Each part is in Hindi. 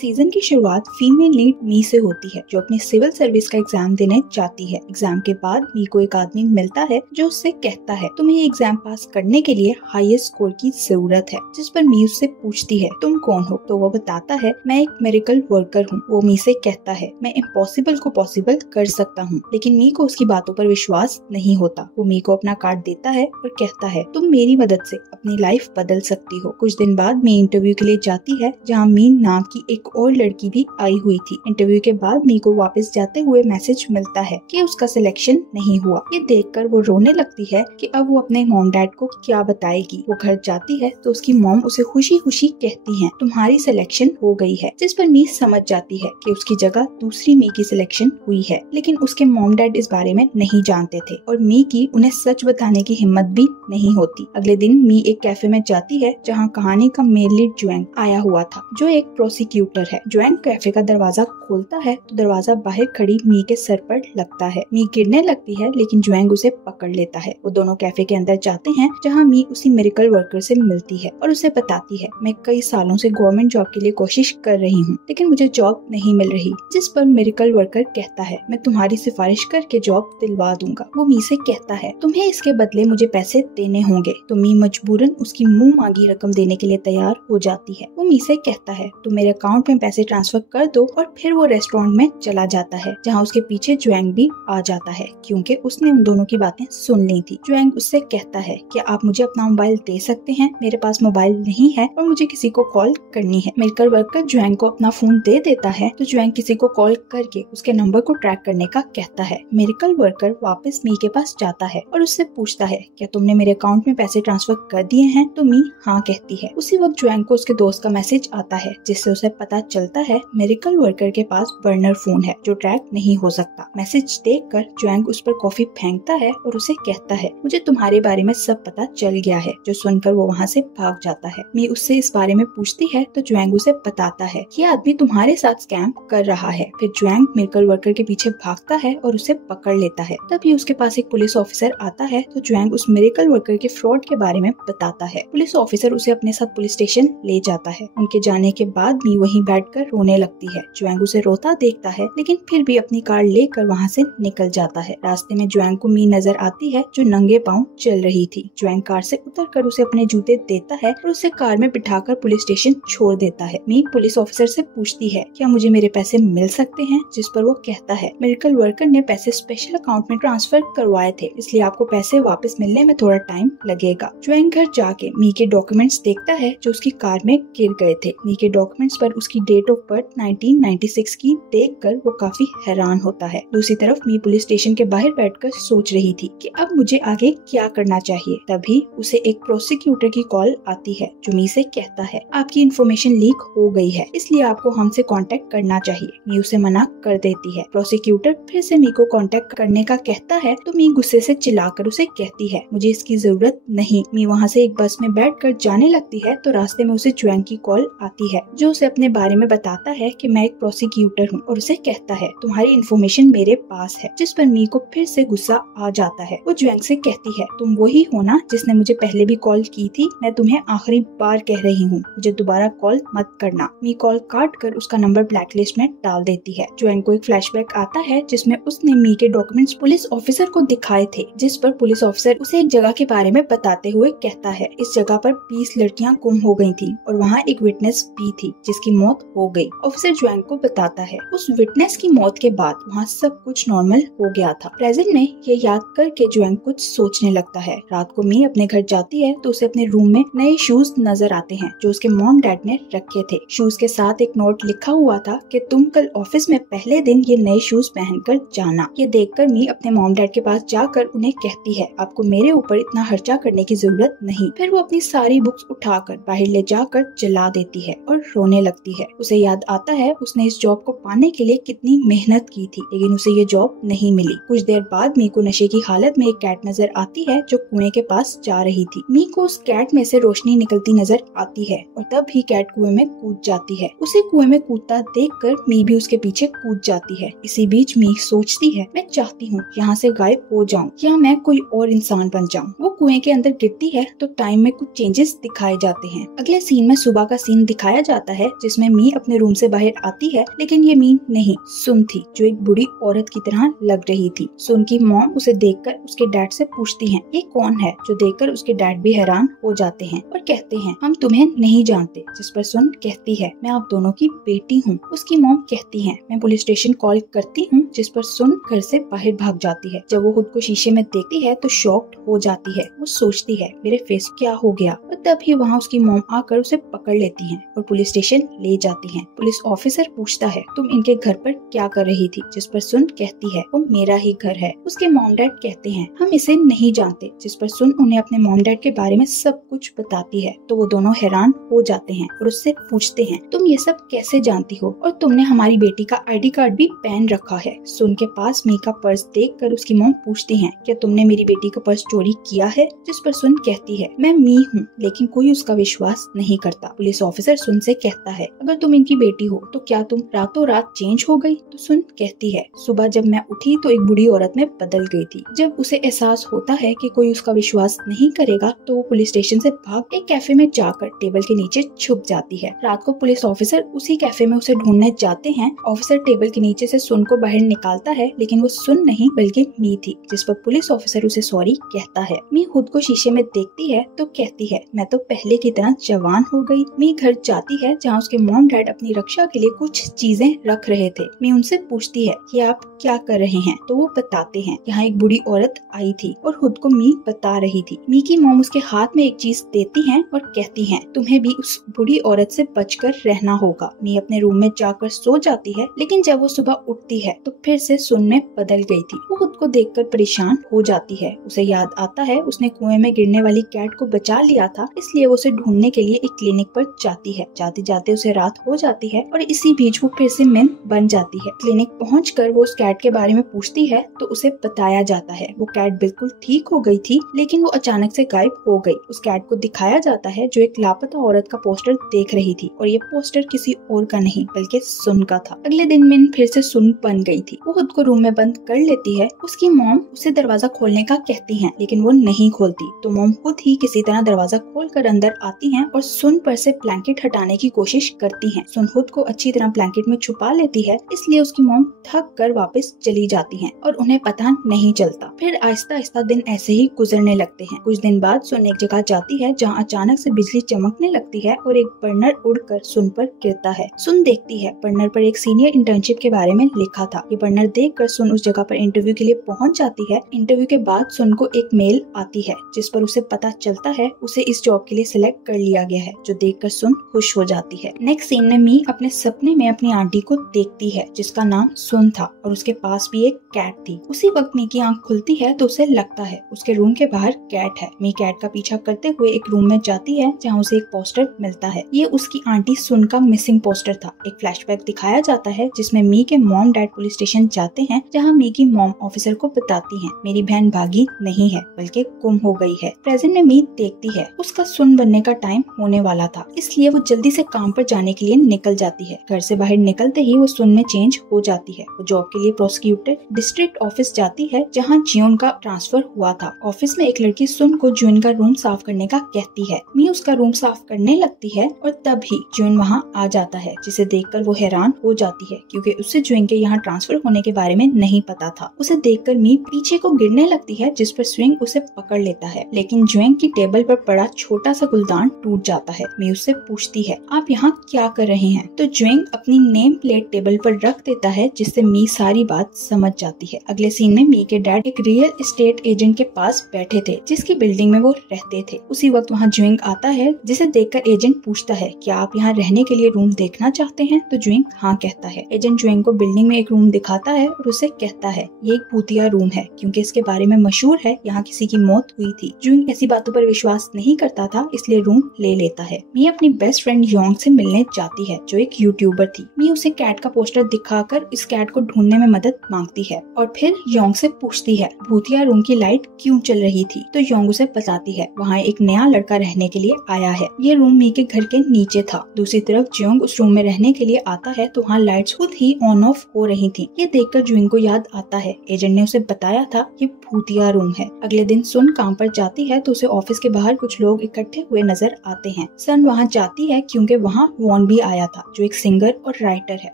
सीजन की शुरुआत फीमेल लीड मी से होती है, जो अपनी सिविल सर्विस का एग्जाम देने जाती है। एग्जाम के बाद मी को एक आदमी मिलता है जो उससे कहता है तुम्हें ये एग्जाम पास करने के लिए हाईएस्ट स्कोर की जरूरत है। जिस पर मी उससे पूछती है तुम कौन हो, तो वो बताता है मैं एक मेडिकल वर्कर हूँ। वो मी से कहता है मैं इम्पॉसिबल को पॉसिबल कर सकता हूँ, लेकिन मी को उसकी बातों पर विश्वास नहीं होता। वो मी को अपना कार्ड देता है और कहता है तुम मेरी मदद से अपनी लाइफ बदल सकती हो। कुछ दिन बाद मी इंटरव्यू के लिए जाती है, जहाँ मीन नाम की एक और लड़की भी आई हुई थी। इंटरव्यू के बाद मी को वापस जाते हुए मैसेज मिलता है कि उसका सिलेक्शन नहीं हुआ। ये देखकर वो रोने लगती है कि अब वो अपने मॉम डैड को क्या बताएगी। वो घर जाती है तो उसकी मॉम उसे खुशी खुशी कहती है तुम्हारी सिलेक्शन हो गई है, जिस पर मी समझ जाती है कि उसकी जगह दूसरी मी की सिलेक्शन हुई है। लेकिन उसके मॉम डैड इस बारे में नहीं जानते थे और मी की उन्हें सच बताने की हिम्मत भी नहीं होती। अगले दिन मी एक कैफे में जाती है, जहाँ कहानी का मेन लीड जुएंग आया हुआ था, जो एक प्रोसिक्यूटर है। जुएंग कैफे का दरवाजा खोलता है तो दरवाजा बाहर खड़ी मी के सर पर लगता है। मी गिरने लगती है, लेकिन जुएंग उसे पकड़ लेता है। वो दोनों कैफे के अंदर जाते हैं, जहाँ मी उसी मेडिकल वर्कर से मिलती है और उसे बताती है मैं कई सालों से गवर्नमेंट जॉब के लिए कोशिश कर रही हूँ, लेकिन मुझे जॉब नहीं मिल रही। जिस पर मेडिकल वर्कर कहता है मैं तुम्हारी सिफारिश करके जॉब दिलवा दूंगा। वो मी से कहता है तुम्हें इसके बदले मुझे पैसे देने होंगे। तो मी मजबूरन उसकी मुंह मांगी रकम देने के लिए तैयार हो जाती है। वो मी से कहता है तुम मेरे अकाउंट में पैसे ट्रांसफर कर दो, और फिर वो रेस्टोरेंट में चला जाता है, जहाँ उसके पीछे जुएंग भी आ जाता है, क्योंकि उसने उन दोनों की बातें सुन ली थी। जुएंग उससे कहता है क्या आप मुझे अपना मोबाइल दे सकते हैं, मेरे पास मोबाइल नहीं है और मुझे किसी को कॉल करनी है। मेडिकल वर्कर जुएंग को अपना फोन दे देता है, तो जुएंग किसी को कॉल करके उसके नंबर को ट्रैक करने का कहता है। मेडिकल वर्कर वापस मी के पास जाता है और उससे पूछता है क्या तुमने मेरे अकाउंट में पैसे ट्रांसफर कर दिए हैं, तो मी हाँ कहती है। उसी वक्त जुएंग को उसके दोस्त का मैसेज आता है, जिससे उसे पता चलता है मेडिकल वर्कर के पास बर्नर फोन है जो ट्रैक नहीं हो सकता। मैसेज देखकर जुएंग उस पर कॉफी फेंकता है और उसे कहता है मुझे तुम्हारे बारे में सब पता चल गया है, जो सुनकर वो वहाँ से भाग जाता है। मी उससे इस बारे में पूछती है तो जुएंग उसे बताता है ये आदमी तुम्हारे साथ स्कैम कर रहा है। फिर जुएंग मेडिकल वर्कर के पीछे भागता है और उसे पकड़ लेता है। तभी उसके पास एक पुलिस ऑफिसर आता है, तो जुएंग उस मेडिकल वर्कर के फ्रॉड के बारे में बताता है। पुलिस ऑफिसर उसे अपने साथ पुलिस स्टेशन ले जाता है। उनके जाने के बाद मी वहीं बैठकर रोने लगती है। जुएंग उसे रोता देखता है, लेकिन फिर भी अपनी कार लेकर वहाँ से निकल जाता है। रास्ते में जुएंग को मी नजर आती है, जो नंगे पाँव चल रही थी। जुएंग कार से उतरकर उसे अपने जूते देता है और उसे कार में बिठाकर पुलिस स्टेशन छोड़ देता है। मी पुलिस ऑफिसर से पूछती है क्या मुझे मेरे पैसे मिल सकते हैं, जिस पर वो कहता है मेडिकल वर्कर ने पैसे स्पेशल अकाउंट में ट्रांसफर करवाए थे, इसलिए आपको पैसे वापस मिलने में थोड़ा टाइम लगेगा। जुएंग घर जाके मी के डॉक्यूमेंट्स देखता है जो उसकी कार में गिर गए थे। मी के डॉक्यूमेंट्स पर उसकी डेट ऑफ बर्थ 1996 की देखकर वो काफी हैरान होता है। दूसरी तरफ मी पुलिस स्टेशन के बाहर बैठकर सोच रही थी कि अब मुझे आगे क्या करना चाहिए। तभी उसे एक प्रोसिक्यूटर की कॉल आती है, जो मी से कहता है आपकी इन्फॉर्मेशन लीक हो गई है, इसलिए आपको हमसे कांटेक्ट करना चाहिए। मी उसे मना कर देती है। प्रोसिक्यूटर फिर से मी को कांटेक्ट करने का कहता है, तो मी गुस्से से चिल्लाकर उसे कहती है मुझे इसकी जरूरत नहीं। मी वहाँ से एक बस में बैठकर जाने लगती है, तो रास्ते में उसे जुएंग की कॉल आती है, जो उसे अपने बारे में बताता है कि मैं एक प्रोसिक्यूटर हूँ, और उसे कहता है तुम्हारी इन्फॉर्मेशन मेरे पास है। जिस पर मी को फिर से गुस्सा आ जाता है। वो जुएंग से कहती है तुम वही हो ना जिसने मुझे पहले भी कॉल की थी, मैं तुम्हें आखिरी बार कह रही हूँ, मुझे दोबारा कॉल मत करना। मी कॉल काट कर उसका नंबर ब्लैकलिस्ट में डाल देती है। जुएंग को एक फ्लैशबैक आता है, जिसमें उसने मी के डॉक्यूमेंट्स पुलिस ऑफिसर को दिखाए थे, जिस पर पुलिस ऑफिसर उसे एक जगह के बारे में बताते हुए कहता है इस जगह पर 20 लड़कियां गुम हो गई थी और वहाँ एक विटनेस भी थी जिसकी मौत हो गई। ऑफिसर जुएंग को बताता है उस विटनेस की मौत के बाद वहाँ सब कुछ नॉर्मल हो गया था। प्रेजेंट में ये याद करके जुएंग कुछ सोचने लगता है। रात को मी अपने घर जाती है, तो उसे अपने रूम में नए शूज नजर आते हैं जो उसके मॉम डैड ने रखे थे। शूज के साथ एक नोट लिखा हुआ था कि तुम कल ऑफिस में पहले दिन ये नए शूज पहनकर जाना। ये देखकर मी अपने मॉम डैड के पास जाकर उन्हें कहती है आपको मेरे ऊपर इतना खर्चा करने की जरूरत नहीं। फिर वो अपनी सारी बुक्स उठाकर बाहर ले जाकर जला देती है और रोने लगती है। उसे याद आता है उसने इस जॉब को पाने के लिए कितनी मेहनत की थी, लेकिन उसे ये जॉब नहीं मिली। कुछ देर बाद मी को नशे की हालत में एक कैट नजर आती है जो कुएं के पास जा रही थी। मी को उस कैट में से रोशनी निकलती नजर आती है और तब ही कैट कुएं में कूद जाती है। उसे कुएं में कूदता देखकर मी भी उसके पीछे कूद जाती है। इसी बीच मी सोचती है मैं चाहती हूँ यहाँ से गायब हो जाऊँ या मैं कोई और इंसान बन जाऊँ। वो कुएं के अंदर गिरती है तो टाइम में कुछ चेंजेस दिखाए जाते हैं। अगले सीन में सुबह का सीन दिखाया जाता है, जिसमें मी अपने रूम से बाहर आती है, लेकिन ये मी नहीं सुन थी, जो एक बुरी औरत की तरह लग रही थी। सुन की मॉम उसे देखकर उसके डैड से पूछती है ये कौन है, जो देखकर उसके डैड भी हैरान हो जाते हैं और कहते हैं हम तुम्हें नहीं जानते। जिस पर सुन कहती है मैं आप दोनों की बेटी हूँ। उसकी मॉम कहती है मैं पुलिस स्टेशन कॉल करती हूँ। जिस पर सुन घर से बाहर भाग जाती है। जब वो खुद को शीशे में देखती है तो शॉक्ड हो जाती है। वो सोचती है मेरे फेस क्या हो गया, और तभी वहाँ उसकी मॉम आकर उसे पकड़ लेती है और पुलिस स्टेशन ले जाती है। पुलिस ऑफिसर पूछता है तुम इनके घर पर क्या कर रही थी। जिस पर सुन कहती है वो मेरा ही घर है। उसके मॉम डैड कहते हैं हम इसे नहीं जानते। जिस पर सुन उन्हें अपने मॉम डैड के बारे में सब कुछ बताती है, तो वो दोनों हैरान हो जाते हैं और उससे पूछते हैं तुम ये सब कैसे जानती हो, और तुमने हमारी बेटी का आईडी कार्ड भी पहन रखा है। सुन के पास मी का पर्स देखकर उसकी मॉम पूछती है क्या तुमने मेरी बेटी का पर्स चोरी किया है। जिस पर सुन कहती है मैं मी हूँ, लेकिन कोई उसका विश्वास नहीं करता। पुलिस ऑफिसर सुन से कहता है अगर तुम इनकी बेटी हो तो क्या तुम रातों रात चेंज हो गई। तो सुन कहती है सुबह जब मैं उठी तो एक बुरी औरत में बदल गई थी। जब उसे एहसास होता है कि कोई उसका विश्वास नहीं करेगा तो वो पुलिस स्टेशन से भाग एक कैफे में जाकर टेबल के नीचे छुप जाती है। रात को पुलिस ऑफिसर उसी कैफे में उसे ढूंढने जाते हैं। ऑफिसर टेबल के नीचे से सुन को बाहर निकालता है, लेकिन वो सुन नहीं बल्कि मी थी। जिस पर पुलिस ऑफिसर उसे सॉरी कहता है। मी खुद को शीशे में देखती है तो कहती है मैं तो पहले की तरह जवान हो गई। मी घर जाती है जहाँ उसके मॉम डैड अपनी रक्षा के लिए कुछ चीजें रख रहे थे। मी उनसे पूछती है कि आप क्या कर रहे हैं, तो वो बताते हैं यहाँ एक बुरी औरत आई थी और खुद को मी बता रही थी। मी की मॉम उसके हाथ में एक चीज देती हैं और कहती हैं तुम्हें भी उस बुरी औरत से बचकर रहना होगा। मी अपने रूम में जाकर सो जाती है, लेकिन जब वो सुबह उठती है तो फिर से सुन में बदल गई थी। वो खुद को देखकर परेशान हो जाती है। उसे याद आता है उसने कुएं में गिरने वाली कैट को बचा लिया था, इसलिए वो उसे ढूंढने के लिए एक क्लिनिक पर जाती है। जाते जाते उसे रात हो जाती है और इसी बीच वो फिर से मेन बन जाती है। क्लिनिक पहुंचकर वो उस कैट के बारे में पूछती है तो उसे बताया जाता है वो कैट बिल्कुल ठीक हो गई थी, लेकिन वो अचानक से गायब हो गई। उस कैट को दिखाया जाता है जो एक लापता औरत का पोस्टर देख रही थी, और ये पोस्टर किसी और का नहीं बल्कि सुन का था। अगले दिन मिन फिर से सुन बन गई थी। वो खुद को रूम में बंद कर लेती है। उसकी मॉम उसे दरवाजा खोलने का कहती है, लेकिन वो नहीं खोलती, तो मॉम खुद ही किसी तरह दरवाजा खोलकर अंदर आती हैं और सुन पर से ब्लैंकेट हटाने की कोशिश करती हैं। सुन खुद को अच्छी तरह ब्लैंकेट में छुपा लेती है, इसलिए उसकी मॉम थक कर वापस चली जाती हैं और उन्हें पता नहीं चलता। फिर आहिस्ता आहिस्ता दिन ऐसे ही गुजरने लगते हैं। कुछ दिन बाद सुन एक जगह जाती है जहाँ अचानक से बिजली चमकने लगती है और एक बर्नर उड़कर सुन पर गिरता है। सुन देखती है बर्नर पर एक सीनियर इंटर्नशिप के बारे में लिखा था। ये बर्नर देखकर सुन उस जगह पर इंटरव्यू के लिए पहुंच जाती है। इंटरव्यू के बाद सुन को एक मेल आती है जिस पर उसे पता चलता है उसे इस जॉब के लिए सिलेक्ट कर लिया गया है, जो देखकर सुन खुश हो जाती है। नेक्स्ट सीन में मी अपने सपने में अपनी आंटी को देखती है जिसका नाम सुन था और उसके पास भी एक कैट थी। उसी वक्त मी की आंख खुलती है तो उसे लगता है उसके रूम के बाहर कैट है। मी कैट का पीछा करते हुए एक रूम में जाती है जहाँ उसे एक पोस्टर मिलता है। ये उसकी आंटी सुन का मिसिंग पोस्टर था। एक फ्लैशबैक दिखाया जाता है जिसमें मी के मॉम डैड पुलिस स्टेशन जाते हैं, जहाँ मी की मॉम ऑफिसर को बताती है मेरी बहन भागी नहीं है बल्कि गुम हो गई है। प्रेजेंट में मी देखती है उसका सुन बनने का टाइम होने वाला था, इसलिए वो जल्दी से काम पर जाने के लिए निकल जाती है। घर से बाहर निकलते ही वो सुन में चेंज हो जाती है। वो जॉब के लिए प्रोसिक्यूटर डिस्ट्रिक्ट ऑफिस जाती है जहाँ जियोन का ट्रांसफर हुआ था। ऑफिस में एक लड़की सुन को जियोन का रूम साफ करने का कहती है। मी उसका रूम साफ करने लगती है और तभी जियोन वहाँ आ जाता है, जिसे देखकर वो हैरान हो जाती है क्योंकि उससे जियोन के यहाँ ट्रांसफर होने के बारे में नहीं पता था। उसे देखकर मी पीछे को गिरने लगती है जिस पर स्विंग उसे पकड़ लेता है, लेकिन जियोन की टेबल पर पड़ा छोटा सा गुलदान टूट जाता है। मी उससे पूछती है आप यहाँ क्या कर रहे हैं, तो जियोन अपनी नेम प्लेट टेबल पर रख देता है जिससे मी सारी बात समझ जाती है। अगले सीन में मी के डैड एक रियल एस्टेट एजेंट के पास बैठे थे जिसकी बिल्डिंग में वो रहते थे। उसी वक्त वहाँ जियोन आता है जिसे देखकर एजेंट पूछता है क्या आप यहाँ रहने के लिए रूम देखना चाहते हैं, तो जियोन हाँ कहता है। एजेंट जियोन को बिल्डिंग में एक रूम दिखाता है और उसे कहता है ये एक भूतिया रूम है क्योंकि इसके बारे में मशहूर है यहाँ किसी की मौत हुई थी। जियोन ऐसी बातों पर विश्वास नहीं करता था, इसलिए रूम ले लेता है। मी अपनी बेस्ट फ्रेंड योंग से मिलने जाती है जो एक यूट्यूबर थी। मी उसे कैट का पोस्टर दिखाकर इस कैट को ढूंढने में मदद मांगती है और फिर योंग से पूछती है भूतिया रूम की लाइट क्यों चल रही थी, तो योंग उसे बताती है वहाँ एक नया लड़का रहने के लिए आया है। ये रूम मी के घर के नीचे था। दूसरी तरफ जियोंग उस रूम में रहने के लिए आता है तो वहाँ लाइट्स खुद ही ऑन ऑफ हो रही थी। ये देखकर जुइंग को याद आता है एजेंट ने उसे बताया था ये भूतिया रूम है। अगले दिन सुन काम पर जाती है तो उसे ऑफिस के बाहर कुछ लोग इकट्ठे हुए नजर आते हैं। सन वहाँ जाती है क्योंकि वहाँ वॉन भी आया था जो एक सिंगर और राइटर है।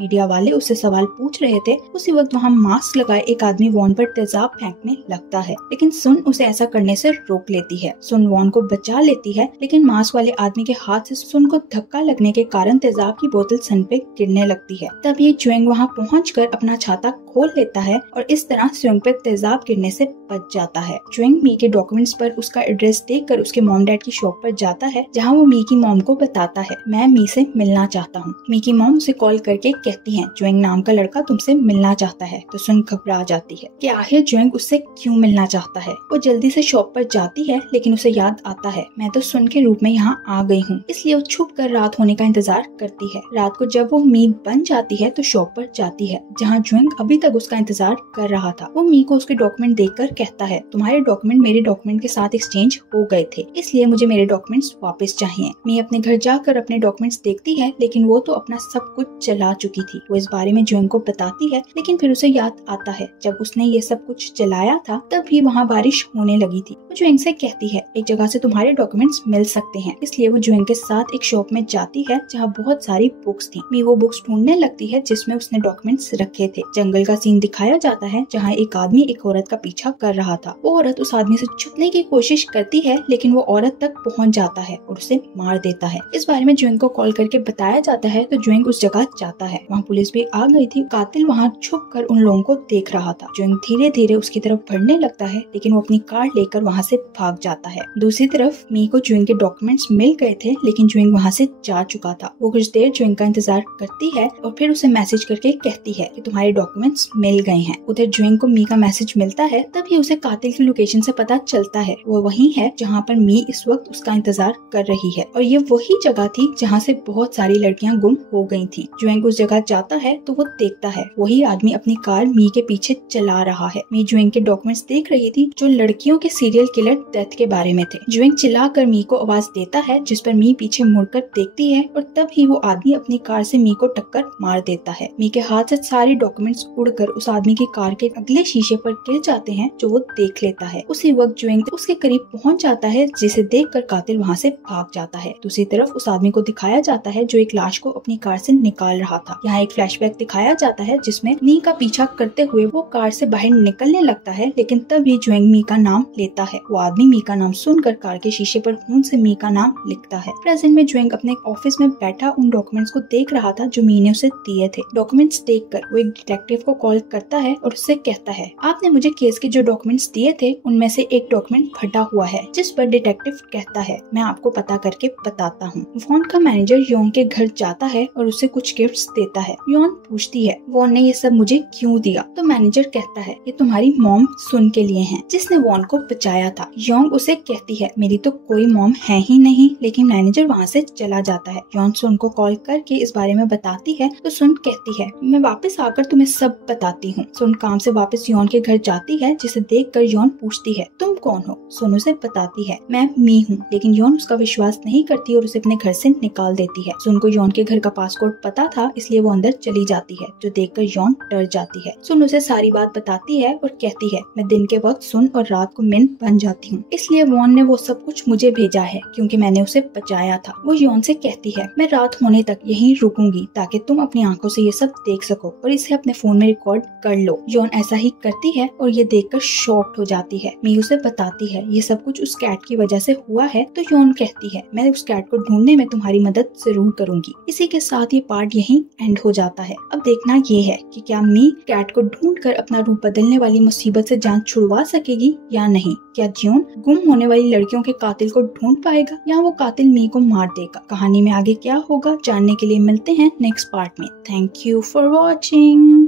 मीडिया वाले उससे सवाल पूछ रहे थे। उसी वक्त वहाँ मास्क लगाए एक आदमी वॉन पर तेजाब फेंकने लगता है, लेकिन सुन उसे ऐसा करने से रोक लेती है। सुन वॉन को बचा लेती है, लेकिन मास्क वाले आदमी के हाथ से सुन को धक्का लगने के कारण तेजाब की बोतल सन पे गिरने लगती है। तभी जुएंग वहाँ पहुंचकर अपना छाता खोल लेता है और इस तरह जुएंग पे तेजाब गिरने से बच जाता है। जुएंग मी के डॉक्यूमेंट्स पर उसका एड्रेस देखकर उसके मॉम डैड की शॉप पर जाता है, जहाँ वो मी की मॉम को बताता है मैं मी से मिलना चाहता हूँ। मी की मॉम उसे कॉल करके कहती है जुएंग नाम का लड़का तुमसे मिलना चाहता है। तो सुन घबरा जाती है कि आखिर जुएंग उससे क्यों मिलना चाहता है। वो जल्दी से शॉप पर जाती है, लेकिन उसे याद आता है मैं तो सुन के रूप में यहाँ आ गई हूँ, इसलिए वो छुप कर रात होने का इंतजार करती है। रात को जब वो मी बन जाती है तो शॉप पर जाती है, जहाँ जुएंग अभी तक उसका इंतजार कर रहा था। वो मी को उसके डॉक्यूमेंट देखकर कहता है तुम्हारे डॉक्यूमेंट मेरे डॉक्यूमेंट के साथ एक्सचेंज हो गए थे, इसलिए मुझे मेरे डॉक्यूमेंट्स वापस चाहिए। मी अपने घर जाकर अपने डॉक्यूमेंट्स देखती है, लेकिन वो तो अपना सब कुछ जला चुकी थी। वो इस बारे में जुएंग को बताती है, लेकिन फिर उसे याद आता है जब उसने ये सब कुछ जलाया था तब भी वहाँ बारिश होने लगी थी। वो जुएंग से कहती है एक जगह से तुम्हारे डॉक्यूमेंट्स मिल सकते हैं, इसलिए वो जुएंग के साथ एक शॉप में जाती है जहाँ बहुत सारी बुक्स थी। मी वो बुक्स ढूंढने लगती है जिसमें उसने डॉक्यूमेंट्स रखे थे। जंगल का सीन दिखाया जाता है जहाँ एक आदमी एक औरत का पीछा कर रहा था। वो औरत उस आदमी से छुपने की कोशिश करती है, लेकिन वो औरत तक पहुँच जाता है और उसे मार देता है। इस बारे में जुएंग को कॉल करके बताया जाता है तो जुएंग उस जगह जाता है। वहाँ पुलिस भी आ गई थी। कातिल वहाँ छुप कर उन लोगों को देख रहा था। जुएंग धीरे धीरे उसकी तरफ बढ़ने लगता है, लेकिन वो अपनी कार लेकर वहाँ से भाग जाता है। दूसरी तरफ मी को जुएंग के डॉक्यूमेंट्स मिल गए थे, लेकिन जुएंग वहाँ से जा चुका था। वो कुछ देर जुएंग का इंतजार करती है और फिर उसे मैसेज करके कहती है कि तुम्हारे डॉक्यूमेंट्स मिल गए हैं। उधर जुएंग को मी का मैसेज मिलता है, तभी उसे कातिल की लोकेशन से पता चलता है वो वही है जहाँ पर मी इस वक्त उसका इंतजार कर रही है, और ये वही जगह थी जहाँ से बहुत सारी लड़कियाँ गुम हो गई थी। जुएंग उस जगह जाता है तो वो देखता है वही आदमी अपनी कार मी के पीछे चला रहा है। मी जुएंग के डॉक्यूमेंट्स देख रही थी जो लड़कियों के सीरियल किलर डेथ के बारे में थे। जुएंग चिल्लाकर मी को आवाज देता है, जिस पर मी पीछे मुड़कर देखती है और तब ही वो आदमी अपनी कार से मी को टक्कर मार देता है। मी के हाथ से सारे डॉक्यूमेंट्स उड़कर उस आदमी की कार के अगले शीशे पर गिर जाते हैं, जो वो देख लेता है। उसी वक्त जुएंग उसके करीब पहुंच जाता है, जिसे देखकर कातिल वहां से भाग जाता है। दूसरी तरफ उस आदमी को दिखाया जाता है जो एक लाश को अपनी कार से निकाल रहा था। यहाँ एक फ्लैशबैक दिखाया जाता है जिसमें मी का पीछा करते हुए वो कार से बाहर निकलने लगता है, लेकिन तभी जुएंग मी का नाम लेता है। वो आदमी मी का नाम सुनकर कार के शीशे पर खून से मी का नाम लिखता है। प्रेजेंट में जुएंग अपने ऑफिस में बैठा उन डॉक्यूमेंट्स को देख रहा था जो मी ने उसे दिए थे। डॉक्यूमेंट्स देखकर वो एक डिटेक्टिव को कॉल करता है और उससे कहता है आपने मुझे केस के जो डॉक्यूमेंट्स दिए थे उनमें से एक डॉक्यूमेंट फटा हुआ है। जिस पर डिटेक्टिव कहता है मैं आपको पता करके बताता हूँ। वॉन का मैनेजर योन के घर जाता है और उसे कुछ गिफ्ट्स देता है। योन पूछती है वॉन ने ये सब मुझे क्यों दिया, तो मैनेजर कहता है ये तुम्हारी मॉम सुन के लिए है जिसने वॉन को बचाया था। योन उसे कहती है मेरी तो कोई मॉम है ही नहीं, लेकिन मैनेजर वहाँ से चला जाता है। योन सुन को कॉल करके इस बारे में बताती है तो सुन कहती है मैं वापस आकर तुम्हें सब बताती हूँ। सुन काम से वापस योन के घर जाती है, जिसे देखकर योन पूछती है तुम कौन हो। सुन उसे बताती है मैं मी हूँ, लेकिन योन उसका विश्वास नहीं करती और उसे अपने घर से निकाल देती है। सुन को योन के घर का पासपोर्ट पता था, इसलिए वो अंदर चली जाती है, जो देखकर योन डर जाती है। सुन उसे सारी बात बताती है और कहती है मैं दिन के वक्त सुन और रात को मिन बन जाती हूँ, इसलिए वॉन ने वो सब कुछ मुझे भेजा है क्योंकि मैंने उसे बचाया था। वो योन से कहती है मैं रात होने तक यहीं रुकूंगी ताकि तुम अपनी आंखों से ये सब देख सको और इसे अपने फोन में रिकॉर्ड कर लो। योन ऐसा ही करती है और ये देखकर शॉक्ड हो जाती है। मी उसे बताती है ये सब कुछ उस कैट की वजह से हुआ है, तो योन कहती है मैं उस कैट को ढूंढने में तुम्हारी मदद जरूर करूंगी। इसी के साथ ये पार्ट यहीं एंड हो जाता है। अब देखना ये है कि क्या मी कैट को ढूंढकर अपना रूप बदलने वाली मुसीबत से जान छुड़वा सकेगी या नहीं। क्या जियोन गुम होने वाली लड़कियों के कातिल को ढूंढ पाएगा या वो कातिल मी को मार देगा। कहानी में आगे क्या होगा जानने के लिए मिलते हैं नेक्स्ट पार्ट में। Thank you for watching.